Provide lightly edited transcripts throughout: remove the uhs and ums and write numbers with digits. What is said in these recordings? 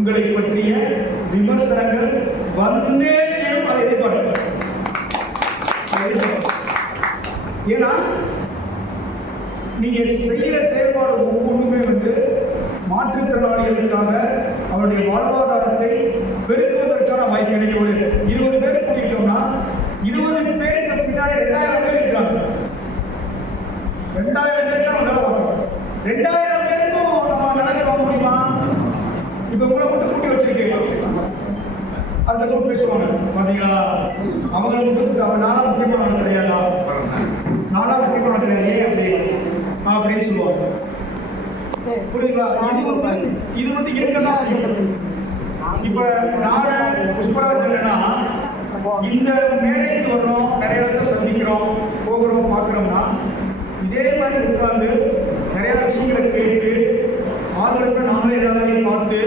உங்களை பற்றிய விமர்சனங்கள் வந்தே தீரும். அதை எதிர்பார்க்க. ஏன்னா நீங்க செய்யற செயல்பாடு ஒவ்வொன்றுமே மாற்றுத்திறனாளிகளுக்காக அவருடைய வாழ்வாதாரத்தை பெருக்குவதற்கான வாய்ப்பு. இன்னைக்கு ஒரு 20 பேர் கூட்டிட்டோம்னா 20 பேருக்கு பின்னாடி 2000 பேர் இருக்கிறாங்க. 2000 பேருக்கு நம்ம வேலை பார்க்கணும். 2000 பேருக்கும் நம்ம நிலையை வாங்க முடியுமா? இப்ப உங்களை மட்டும் கூட்டி வச்சிருக்கீங்க, அந்த குரூப் பேசுவாங்க பாத்தீங்களா, அவங்களை மட்டும் அவன் நானா முக்கியமானவன் கிடையாதா, நானா முக்கியமானவன் கிடையாது ஏன் அப்படின்னு சொல்லுவாங்க. புரியுங்களா? இது இருக்கதான் செய்யும். இப்ப நானே புஷ்பராஜ் இல்லைன்னா இந்த மேடைக்கு வர்றோம், நிறைய இடத்த சந்திக்கிறோம், போகிறோம், பார்க்குறோம்னா இதே மாதிரி உட்கார்ந்து நிறைய விஷயங்களை கேட்டு ஆளுநருக்கு நாமளே எல்லாரையும் பார்த்து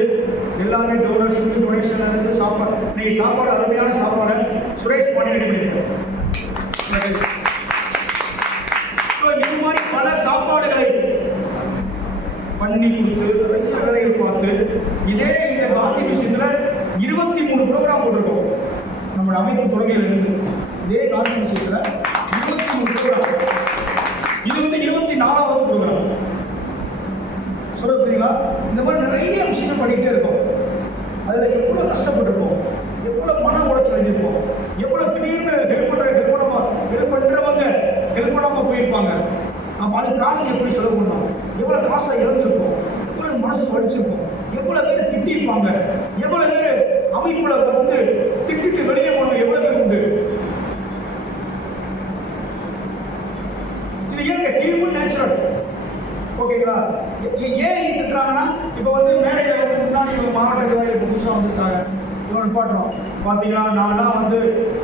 எல்லாமே டொனேஷன் இருந்து சாப்பாடு, இன்னைக்கு சாப்பாடு அருமையான சாப்பாடை சுரேஷ் பண்ணி ரெடி பண்ணியிருக்கேன். இது மாதிரி பல சாப்பாடுகளை பண்ணி கொடுத்து நிறைய வேலைகள் பார்த்து இதே இந்த காந்தி விஷயத்துல 23 ப்ரோக்ராம் போட்டிருக்கோம். நம்மளோட அமைப்பு தொடங்கியிலிருந்து இதே காந்தி விஷயத்துல 23 ப்ரோக்ராம். இது 24வது ப்ரோக்ராம். சொல்ல புரியுங்களா? இந்த மாதிரி நிறைய விஷயங்கள் பண்ணிக்கிட்டே இருக்கோம். அதுல எவ்வளவு கஷ்டப்பட்டிருப்போம், எவ்வளவு மன உளைச்சல் அடைஞ்சிருப்போம், எவ்வளவு திடீர்னு ஹெல்ப் பண்ணாம போயிருப்பாங்க. அப்ப அது காசு எப்படி செலவு பண்ணோம், எவ்வளவு காசை இழந்திருப்போம், எவ்வளவு மனசு வலிச்சிருப்போம், எவ்வளவு பேர் திட்டிருப்பாங்க, எவ்வளவு பேர் அமைப்புல வந்து திட்டிட்டு வெளியே போனோம், எவ்வளவு பேர் உண்டு. இது இயற்கை, ஹியூமன் நேச்சுரல். ஓகேங்களா? ஏன் திட்டுறாங்கன்னா இப்ப வந்து மேடையில வந்து முன்னாடி மாவட்ட நிர்வாகிகள் புதுசா வந்துட்டாங்க, இவன் பாட்டுறோம் பாத்தீங்களா, நான்லாம் வந்து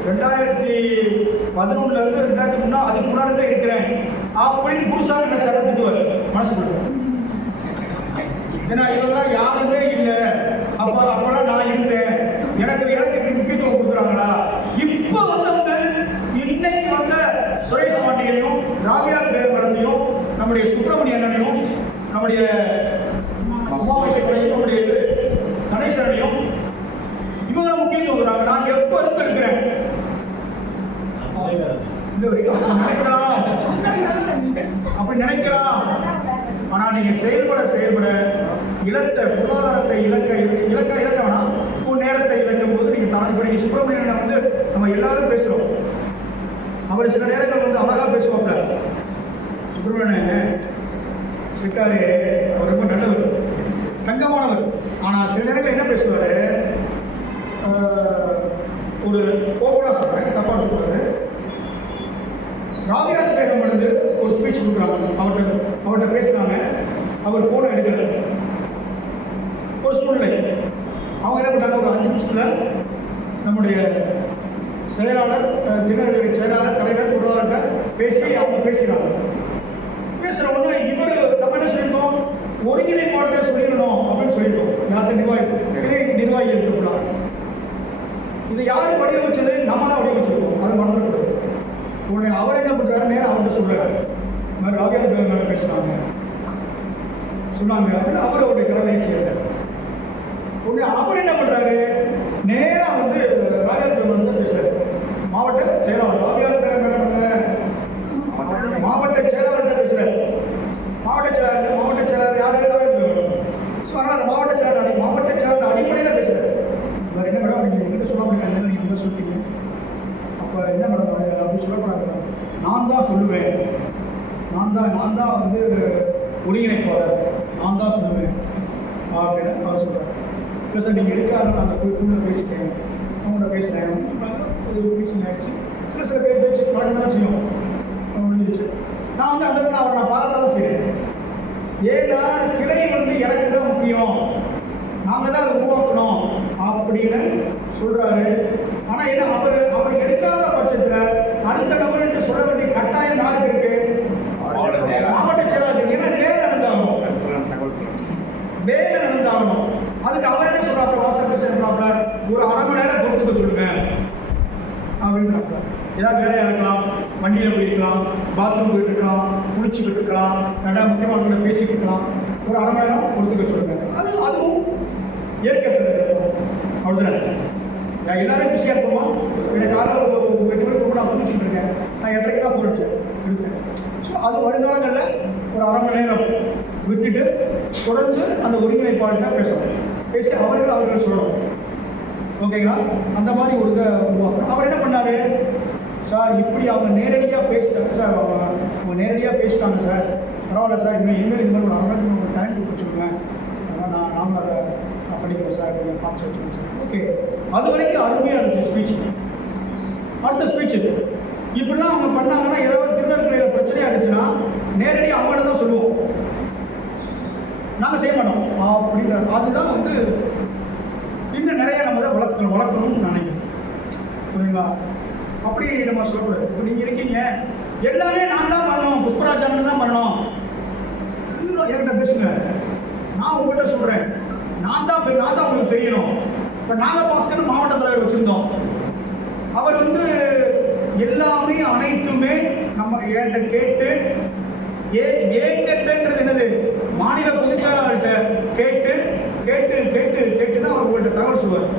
2011 இருந்து 2003 அதுக்கு முன்னாடி தான் இருக்கிறேன் அப்படின்னு புதுசாக என்ன சட்டத்துக்கு மனசுக்குள்ள. ஏன்னா இவங்கெல்லாம் யாருமே இல்லை, அப்பெல்லாம் நான் இருந்தேன், எனக்கு முக்கியத்துவம் கொடுக்குறாங்களா? இப்ப வந்தவங்க இன்னைக்கு வந்த சுரேஷ் பாண்டியனையும் ராவியா மேடத்தையும் நம்முடைய சுப்பிரமணிய அண்ணனையும் நம்முடைய உமாமேஸ்வரையும் நம்முடைய கணேசனையும் இவங்க முக்கியத்துவம் கொடுக்குறாங்க. நான் எப்ப இருக்கிறேன் அப்படி நினைக்கலாம். ஆனா நீங்க செயல்பட இழந்த பொருளாதாரத்தை இழக்க வேணாம். நேரத்தை இழக்கும் போது நீங்க தாண்டி சுப்பிரமணியன் வந்து நம்ம எல்லாரும் பேசுறோம். அவர் சில நேரங்கள் வந்து அழகா பேசுவாங்க. சுப்பிரமணியன் சிக்காரு அவர் ரொம்ப நல்லவர், தங்கமானவர். ஆனா சில நேரங்கள் என்ன பேசுவாரு, ஒரு ஓப்பனா சொல்றேன், தப்பா சொல்றாரு. ராவியா பேகம் வந்து ஒரு ஸ்பீச் கொடுக்குறாங்க, அவர்கிட்ட பேசுறாங்க, அவர் போனை எடுக்கல. ஒரு சூழ்நிலை அவங்க என்ன பண்ணாங்க, ஒரு 5 நிமிஷத்துல நம்முடைய செயலாளர், தினசரி செயலாளர், தலைவர், பொருளாளர்கிட்ட பேசி அவங்க பேசுறாங்க. பேசுறவங்க இவர் நம்ம என்ன சொல்லியிருக்கோம், ஒருங்கிணைப்பாட்டை சொல்லிடணும் அப்படின்னு சொல்லியிருக்கோம். யார்கிட்ட நிர்வாகி இருக்கக்கூடாது. இது யாரு வடிவமைச்சது, நம்ம தான் வடிவமைச்சிருக்கோம், அது மறந்துக்கூடாது. உடனே அவர் என்ன பண்றாரு, நேரம் அவர்கிட்ட சொல்றாரு, இந்த மாதிரி ராவியா பேகம் பேசுறாங்க சொன்னாங்க அப்படின்னு அவர் அவருடைய கடமையை செய்யறாரு. உடனே அவர் என்ன பண்றாரு, நேரா வந்து ராவியா பேகம் தான் பேசுறாரு. மாவட்ட செயலாளர் ராவியா பேகம் மாவட்ட செயலாளர்கிட்ட பேசுறாரு. மாவட்ட செயலாளர் யாரு, மாவட்ட செயலாளர் அடிப்படையில் பேசுறாரு. வேறு என்ன மேடம் நீங்கள் எங்கிட்ட சொல்ல முடியாது, நீங்கள் என்ன சொல்லிட்டீங்க, அப்போ என்ன மேடம் அப்படி சொல்லக்கூடாது, நான் தான் சொல்லுவேன், நான் தான் வந்து ஒருங்கிணைப்பாளர், நான் தான் சொல்லுவேன் அப்படின்னு அவர் சொல்கிறார். இல்லை சார் நீங்கள் எடுக்காத அந்த குழுவில் பேசிட்டேன், அவங்கள்ட்ட பேசுகிறேன், ஒரு மிக்சிங் ஆகிடுச்சு. சில பேர் பேச்சு பழக்கம் தான் செய்யும், முடிஞ்சிருச்சு. நான் வந்து அதில் அவரை நான் பாராட்ட தான் செய்கிறேன். ஏன்னா கிளை வந்து எனக்கு தான் முக்கியம், நாங்கள் தான் அதை உருவாக்கணும் அப்படின்னு சொல்றாரு. ஆனா என்ன அவர் எடுக்காத பட்சத்தில் அடுத்த நபர் என்று சொல்ல வேண்டிய கட்டாயம் யாருக்கு இருக்கு, மாவட்ட செயலாளர். ஏன்னா வேலை நடந்தாகணும். அதுக்கு அவர் என்ன சொல்றாரு, வாசல் பேசுறாப்ல, ஒரு 1/2 மணி நேரம் பொறுத்துக்க சொல்லுங்க அப்படின்றாப்ல. ஏதாவது வேலையா இருக்கலாம், வண்டியில் போயிருக்கலாம், பாத்ரூம் போயிட்டு இருக்கலாம், குளிச்சுக்கிட்டு இருக்கலாம், ரெண்டா முக்கியமான பேசிக்கிட்டு இருக்கலாம், ஒரு 1/2 மணி நேரம் பொறுத்துக்க சொல்லுங்க. அதுவும் ஏற்கிறது அவ்வளோதானே. நான் எல்லாரும் பிஸியாக இருப்போமா? எனக்கு காலையில் ஒரு 8 மணிக்கு கூட நான் குளிச்சுட்டு இருக்கேன், நான் 8:30 தான் போயிடுச்சேன் இருக்கேன். ஸோ அது வருங்காலங்களில் ஒரு அரை மணி நேரம் விட்டுட்டு தொடர்ந்து அந்த ஒருங்கிணைப்பாளர்கிட்ட பேசணும், பேசி அவர்கள் சொல்லணும். ஓகேங்களா? அந்த மாதிரி ஒரு இதை உருவாக்கணும். அவர் என்ன பண்ணார், சார் இப்படி அவங்க நேரடியாக பேசிட்டாங்க சார், அவங்க நேரடியாக பேசிட்டாங்க சார், பரவாயில்ல சார், இனிமேல் இந்த மாதிரி ஒரு அரை மணி நேரம் டைம் கொடுத்து வச்சுக்கோங்க, அதனால் நாங்கள் அதை படிக்கிறோம் சார், கொஞ்சம் பார்த்து வச்சுக்கோங்க சார். ஓகே, அது வரைக்கும் அருமையாக இருந்துச்சு ஸ்பீச். அடுத்த ஸ்பீச் இப்படிலாம் அவங்க பண்ணாங்கன்னா, ஏதாவது திருநெல்வேலியில் பிரச்சனையாக இருந்துச்சுன்னா நேரடியாக அவங்கள்ட்ட தான் சொல்லுவோம், நாங்கள் செய்ய மாட்டோம் அப்படின்ற. அதுதான் வந்து இன்னும் நிறைய நம்ம தான் வளர்க்கணும்னு நினைக்கிறோம். புரியுங்களா? அப்படி நம்ம சொல்லக்கூடாது. இப்போ நீங்கள் இருக்கீங்க, எல்லாமே நான் தான் பண்ணணும், புஷ்பராஜ் அண்ணன் தான் பண்ணணும், இன்னும் என்கிட்ட பேசுங்க, நான் உங்கள்கிட்ட சொல்கிறேன், நான் தான் உங்களுக்கு தெரியணும். இப்போ நாகபாஸ்கர் மாவட்ட தலைவர் வச்சுருந்தோம், அவர் வந்து எல்லாமே அனைத்துமே நம்ம என்கிட்ட கேட்டு, ஏங்கட்டன்றது என்னது, மாநில பொதுச்செயலாளர்கிட்ட கேட்டு கேட்டு கேட்டு கேட்டு தான் அவர் உங்கள்கிட்ட தகவல் சொல்லுவார்.